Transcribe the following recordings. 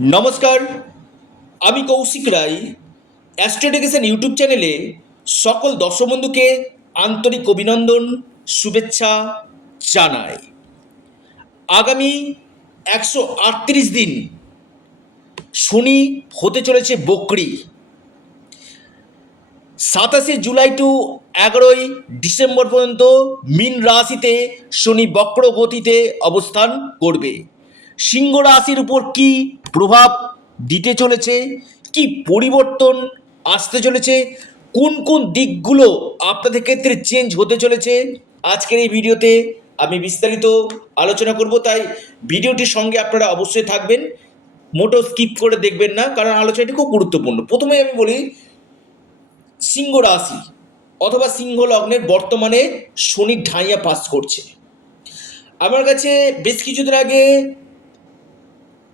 নমস্কার, আমি কৌশিক রায়। অ্যাস্ট্রোডিকেশন ইউটিউব চ্যানেলে সকল দর্শক বন্ধুকে আন্তরিক অভিনন্দন, শুভেচ্ছা জানাই। আগামী 138 দিন শনি হতে চলেছে বকরি। 27 জুলাই টু 11ই ডিসেম্বর পর্যন্ত মীন রাশিতে শনি বক্র গতিতে অবস্থান করবে। সিংহ রাশির উপর কি প্রভাব দিতে চলেছে, কি পরিবর্তন আসতে চলেছে, কোন কোন দিকগুলো আপনাদের ক্ষেত্রে চেঞ্জ হতে চলেছে, আজকের এই ভিডিওতে আমি বিস্তারিত আলোচনা করব। তাই ভিডিওটির সঙ্গে আপনারা অবশ্যই থাকবেন, মোটেও স্কিপ করে দেখবেন না, কারণ আলোচনাটি খুব গুরুত্বপূর্ণ। প্রথমেই আমি বলি, সিংহ রাশি অথবা সিংহ লগ্নের বর্তমানে শনি ঢাইয়া পাস করছে। আমার কাছে বেশ কিছুদিন আগে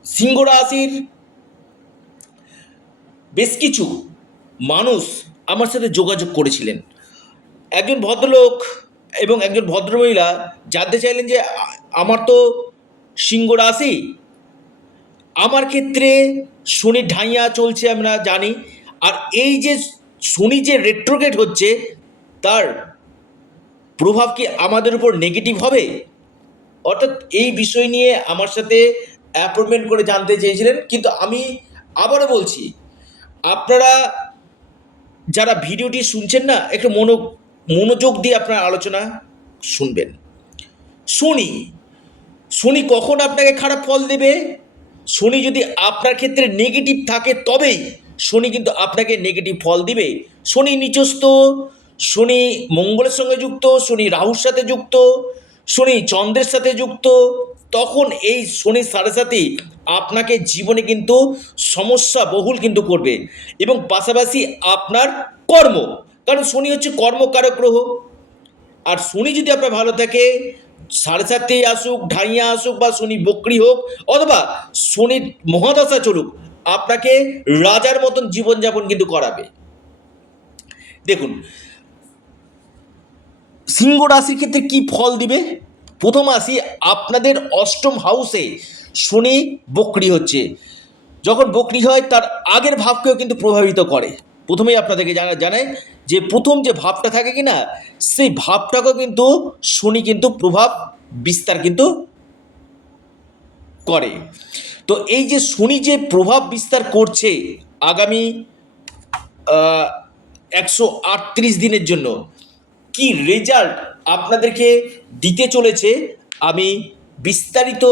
সিংহ রাশির বেশ কিছু মানুষ আমার সাথে যোগাযোগ করেছিলেন। একজন ভদ্রলোক এবং একজন ভদ্রমহিলা জানতে চাইলেন যে আমার তো সিংহ রাশি, আমার ক্ষেত্রে শনি ঢাইয়া চলছে আমরা জানি, আর এই যে শনি যে রেট্রোগ্রেড হচ্ছে তার প্রভাব কি আমাদের উপর নেগেটিভ হবে, অর্থাৎ এই বিষয় নিয়ে আমার সাথে অ্যাপয়েন্টমেন্ট করে জানতে চেয়েছিলেন। কিন্তু আমি আবারও বলছি, আপনারা যারা ভিডিওটি শুনছেন না, একটু মনোযোগ দিয়ে আপনার আলোচনা শুনবেন। শনি শনি কখন আপনাকে খারাপ ফল দেবে? শনি যদি আপনার ক্ষেত্রে নেগেটিভ থাকে তবেই শনি কিন্তু আপনাকে নেগেটিভ ফল দিবে। শনি নিচস্থ, শনি মঙ্গলের সঙ্গে যুক্ত, শনি রাহুর সাথে যুক্ত, শনি চন্দ্রের সাথে যুক্ত, তখন এই শনির সাড়ে সাথে আপনাকে জীবনে কিন্তু সমস্যা বহুল কিন্তু করবে। এবং পাশাপাশি আপনার কর্ম, কারণ শনি হচ্ছে কর্মকারক গ্রহ। আর শনি যদি আপনার ভালো থাকে, সাড়ে সাতেই আসুক, ঢাইয়া আসুক, বা শনি বকরি হোক, অথবা শনির মহাদশা চলুক, আপনাকে রাজার মতন জীবনযাপন কিন্তু করাবে। দেখুন, সিংহ রাশির ক্ষেত্রে কি ফল দিবে। প্রথম আসি, আপনাদের অষ্টম হাউসে শনি বকরি হচ্ছে। যখন বকরি হয় তার আগের ভাবকেও কিন্তু প্রভাবিত করে। প্রথমেই আপনাদেরকে জানায় যে প্রথম যে ভাবটা থাকে কি না, সেই ভাবটাকেও কিন্তু শনি কিন্তু প্রভাব বিস্তার কিন্তু করে। তো এই যে শনি যে প্রভাব বিস্তার করছে আগামী 138 দিনের জন্য, কি রেজাল্ট আপনাদেরকে দিতে চলেছে আমি বিস্তারিত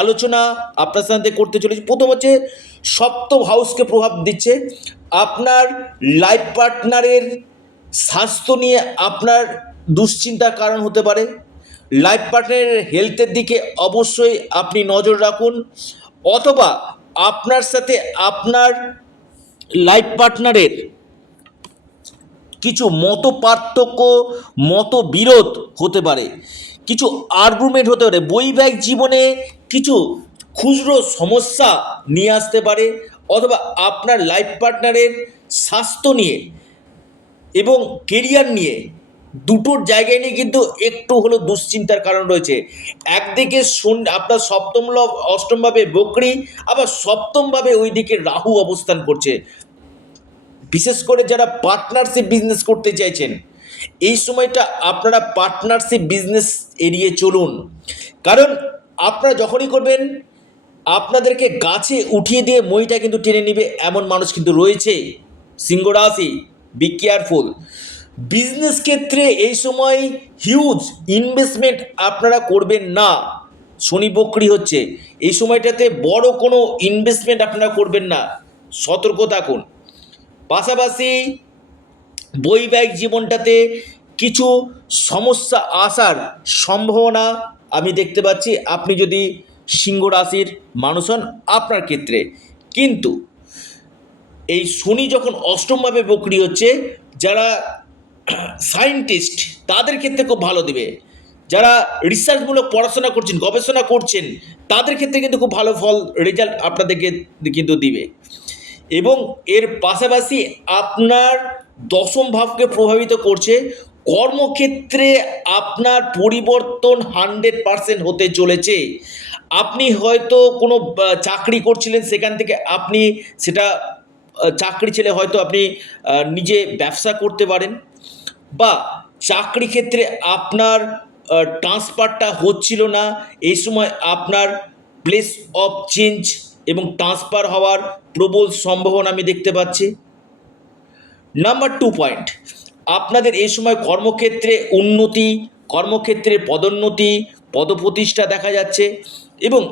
আলোচনা আপনার সাথে করতে চলেছি। প্রথম হচ্ছে, সপ্তম হাউসকে প্রভাব দিচ্ছে। আপনার লাইফ পার্টনারের স্বাস্থ্য নিয়ে আপনার দুশ্চিন্তার কারণ হতে পারে। লাইফ পার্টনারের হেলথের দিকে অবশ্যই আপনি নজর রাখুন, অথবা আপনার সাথে আপনার লাইফ পার্টনারের কিছু মত পার্থক্য, মতবিরোধ হতে পারে, কিছু আর্গুমেন্ট হতে পারে, বৈবাহিক জীবনে কিছু খুচরো সমস্যা নিয়ে আসতে পারে, অথবা আপনার লাইফ পার্টনারের স্বাস্থ্য নিয়ে এবং কেরিয়ার নিয়ে দুটোর জায়গায় নিয়ে কিন্তু একটু হলো দুশ্চিন্তার কারণ রয়েছে। একদিকে আপনার অষ্টমভাবে বকরি, আবার সপ্তমভাবে ওইদিকে রাহু অবস্থান করছে। বিশেষ করে যারা পার্টনারশিপ বিজনেস করতে চাইছেন, এই সময়টা আপনারা পার্টনারশিপ বিজনেস এড়িয়ে চলুন। কারণ আপনারা যখনই করবেন, আপনাদেরকে গাছে উঠিয়ে দিয়ে মইটা কিন্তু টেনে নেবে, এমন মানুষ কিন্তু রয়েছে। সিংহ রাশি, বি কেয়ারফুল। বিজনেস ক্ষেত্রে এই সময় হিউজ ইনভেস্টমেন্ট আপনারা করবেন না। শনি বকরি হচ্ছে, এই সময়টাতে বড় কোনো ইনভেস্টমেন্ট আপনারা করবেন না, সতর্ক থাকুন। পাশাপাশি বৈবাহিক জীবনটাতে কিছু সমস্যা আসার সম্ভাবনা আমি দেখতে পাচ্ছি, আপনি যদি সিংহ রাশির মানুষ হন আপনার ক্ষেত্রে। কিন্তু এই শনি যখন অষ্টমভাবে বকরি হচ্ছে, যারা সায়েন্টিস্ট তাদের ক্ষেত্রে খুব ভালো দিবে। যারা রিসার্চমূলক পড়াশোনা করছেন, গবেষণা করছেন, তাদের ক্ষেত্রে কিন্তু খুব ভালো ফল, রেজাল্ট আপনাদেরকে কিন্তু দিবে। এবং এর পাশাপাশি আপনার দশম ভাবকে প্রভাবিত করছে। কর্মক্ষেত্রে আপনার পরিবর্তন 100% হতে চলেছে। আপনি হয়তো কোনো চাকরি করছিলেন, সেখান থেকে আপনি সেটা চাকরি ছেড়ে হয়তো আপনি নিজে ব্যবসা করতে পারেন, বা চাকরি ক্ষেত্রে আপনার ট্রান্সফারটা হচ্ছিল না, এই সময় আপনার প্লেস অফ চেঞ্জ এবং ট্রান্সফার হওয়ার প্রবল সম্ভাবনা আমি দেখতে পাচ্ছি। নাম্বার 2 পয়েন্ট, আপনাদের এই সময় কর্মক্ষেত্রে উন্নতি, কর্মক্ষেত্রে পদোন্নতি, পদপ্রতিষ্ঠা দেখা যাচ্ছে এবং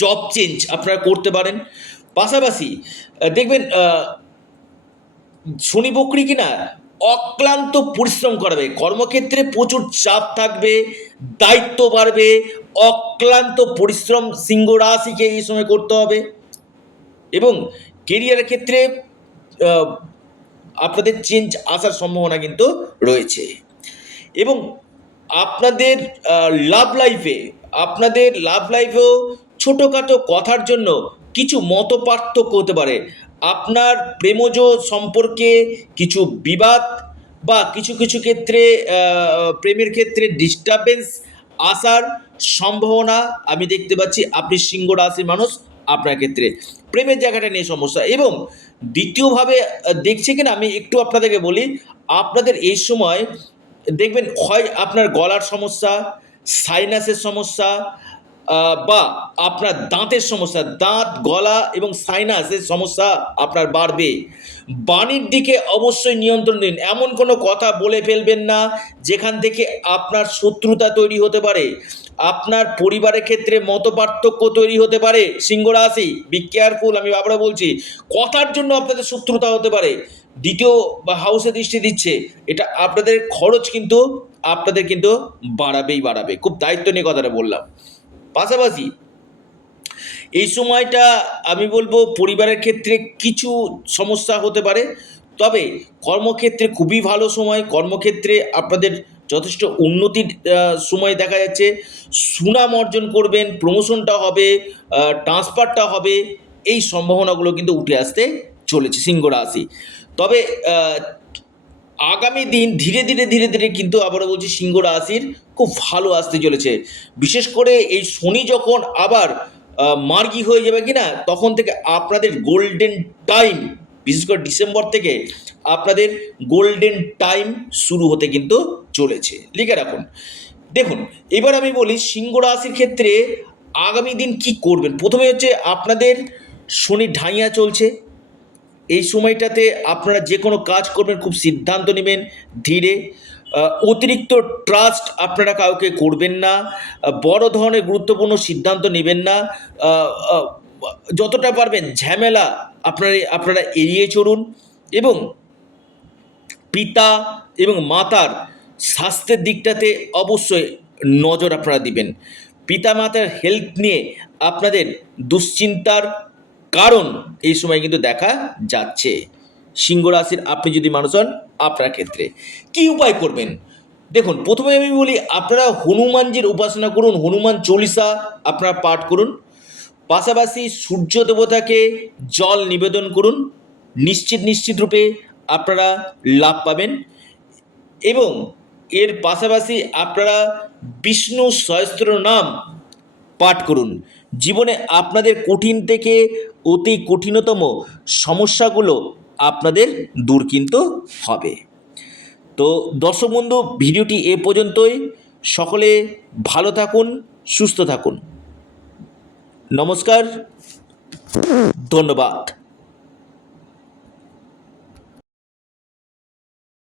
জব চেঞ্জ আপনারা করতে পারেন। পাশাপাশি দেখবেন শনি বকরি কিনা অক্লান্ত পরিশ্রম করাবে, কর্মক্ষেত্রে প্রচুর চাপ থাকবে, দায়িত্ব বাড়বে, অক্লান্ত পরিশ্রম সিংহ রাশিকে এই সময় করতে হবে এবং কেরিয়ারের ক্ষেত্রে আহ, আপনাদের চেঞ্জ আসার সম্ভাবনা কিন্তু রয়েছে। এবং আপনাদের লাভ লাইফেও ছোটোখাটো কথার জন্য কিছু মত পার্থক্য হতে পারে। আপনার প্রেমজ সম্পর্কে কিছু বিবাদ বা কিছু কিছু ক্ষেত্রে প্রেমের ক্ষেত্রে ডিস্টারবেন্স আসার সম্ভাবনা আমি দেখতে পাচ্ছি। আপনি সিংহ রাশির মানুষ, আপনার ক্ষেত্রে প্রেমের জায়গাটা নিয়ে সমস্যা। এবং দ্বিতীয়ভাবে দেখছে কিনা আমি একটু আপনাদেরকে বলি, আপনাদের এই সময় দেখবেন হয় আপনার গলার সমস্যা, সাইনাসের সমস্যা, বা আপনার দাঁতের সমস্যা, দাঁত, গলা এবং সাইনাসের সমস্যা আপনার বাড়বে। বাণীর দিকে অবশ্যই নিয়ন্ত্রণ দিন, এমন কোনো কথা বলে ফেলবেন না যেখান থেকে আপনার শত্রুতা তৈরি হতে পারে, আপনার পরিবারের ক্ষেত্রে মতপার্থক্য তৈরি হতে পারে। সিংহ রাশি, বি কেয়ারফুল, আমি আবারও বলছি, কথার জন্য আপনাদের শত্রুতা হতে পারে। দ্বিতীয় বা হাউসে দৃষ্টি দিচ্ছে, এটা আপনাদের খরচ কিন্তু আপনাদের কিন্তু বাড়াবে। খুব দায়িত্ব নিয়ে কথাটা বললাম। পাশাপাশি এই সময়টা আমি বলবো পরিবারের ক্ষেত্রে কিছু সমস্যা হতে পারে, তবে কর্মক্ষেত্রে খুবই ভালো সময়, কর্মক্ষেত্রে আপনাদের যথেষ্ট উন্নতির সময় দেখা যাচ্ছে। সুনাম অর্জন করবেন, প্রমোশনটা হবে, ট্রান্সফারটা হবে, এই সম্ভাবনাগুলো কিন্তু উঠে আসতে চলেছে সিংহ রাশি। তবে আগামী দিন ধীরে ধীরে কিন্তু আবারও বলছি সিংহ রাশির খুব ভালো আসতে চলেছে। বিশেষ করে এই শনি যখন আবার মার্গী হয়ে যাবে কিনা, তখন থেকে আপনাদের গোল্ডেন টাইম, বিশেষ করে ডিসেম্বর থেকে আপনাদের গোল্ডেন টাইম শুরু হতে কিন্তু চলেছে, লিখে রাখুন। দেখুন, এবার আমি বলি সিংহ রাশির ক্ষেত্রে আগামী দিন কি করবেন। প্রথমে হচ্ছে আপনাদের শনি ঢাইয়া চলছে, এই সময়টাতে আপনারা যে কোনো কাজ করবেন খুব সিদ্ধান্ত নেবেন ধীরে। অতিরিক্ত ট্রাস্ট আপনারা কাউকে করবেন না, বড় ধরনের গুরুত্বপূর্ণ সিদ্ধান্ত নেবেন না। যতটা পারবেন ঝামেলা আপনারা এড়িয়ে চলুন এবং পিতা এবং মাতার স্বাস্থ্যের দিকটাতে অবশ্যই নজর আপনারা দিবেন। পিতা মাতার হেলথ নিয়ে আপনাদের দুশ্চিন্তার কারণ এই সময় কিন্তু দেখা যাচ্ছে। সিংহ রাশির আপনি যদি মানুষ হন, আপনার ক্ষেত্রে কি উপায় করবেন? দেখুন, প্রথমে আমি বলি আপনারা হনুমানজির উপাসনা করুন, হনুমান চল্লিশা আপনারা পাঠ করুন। পাশাপাশি সূর্য দেবতাকে জল নিবেদন করুন, নিশ্চিত রূপে আপনারা লাভ পাবেন। এবং এর পাশাপাশি আপনারা বিষ্ণু সহস্র নাম পাঠ করুন। জীবনে আপনাদের কঠিন থেকে অতি কঠিনতম সমস্যাগুলো আপনাদের দূর কিন্তু হবে। তো দর্শক বন্ধু, ভিডিওটি এ পর্যন্তই। সকলে ভালো থাকুন, সুস্থ থাকুন। নমস্কার, ধন্যবাদ।